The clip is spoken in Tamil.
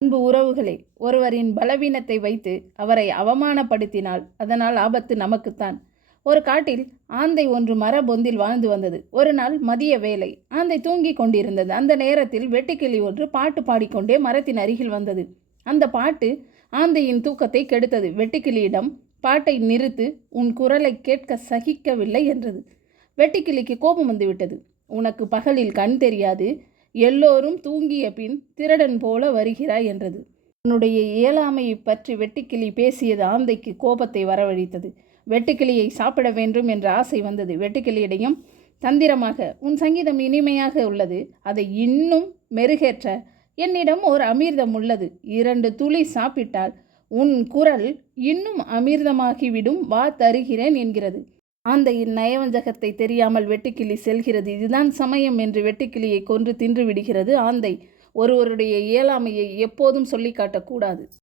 அன்பு உறவுகளே, ஒருவரின் பலவீனத்தை வைத்து அவரை அவமானப்படுத்தினால் அதனால் ஆபத்து நமக்குத்தான். ஒரு காட்டில் ஆந்தை ஒன்று மரபொந்தில் வாழ்ந்து வந்தது. ஒரு நாள் மதிய வேளை. ஆந்தை தூங்கிக் கொண்டிருந்தது. அந்த நேரத்தில் வெட்டுக்கிளி ஒன்று பாட்டு பாடிக்கொண்டே மரத்தின் அருகில் வந்தது. அந்த பாட்டு ஆந்தையின் தூக்கத்தை கெடுத்தது. வெட்டுக்கிளியிடம், பாட்டை நிறுத்து, உன் குரலை கேட்க சகிக்கவில்லை என்றது. வெட்டுக்கிளிக்கு கோபம் வந்துவிட்டது. உனக்கு பகலில் கண் தெரியாது, எல்லோரும் தூங்கிய பின் திருடன் போல வருகிறாய் என்றது. தன்னுடைய இயலாமையை பற்றி வெட்டுக்கிளி பேசியது ஆந்தைக்கு கோபத்தை வரவழைத்தது. வெட்டுக்கிளியை சாப்பிட வேண்டும் என்ற ஆசை வந்தது. வெட்டுக்கிளியிடையும் தந்திரமாக, உன் சங்கீதம் இனிமையாக உள்ளது, அதை இன்னும் மெருகேற்ற என்னிடம் ஒரு அமிர்தம் உள்ளது, 2 துளி சாப்பிட்டால் உன் குரல் இன்னும் அமிர்தமாகிவிடும், வா தருகிறேன் என்கிறது. ஆந்தையின் நயவஞ்சகத்தை தெரியாமல் வெட்டுக்கிளி செல்கிறது. இதுதான் சமயம் என்று வெட்டுக்கிளியை கொன்று தின்று விடுகிறது ஆந்தை. ஒருவருடைய இயலாமையை எப்போதும் சொல்லி காட்டக்கூடாது.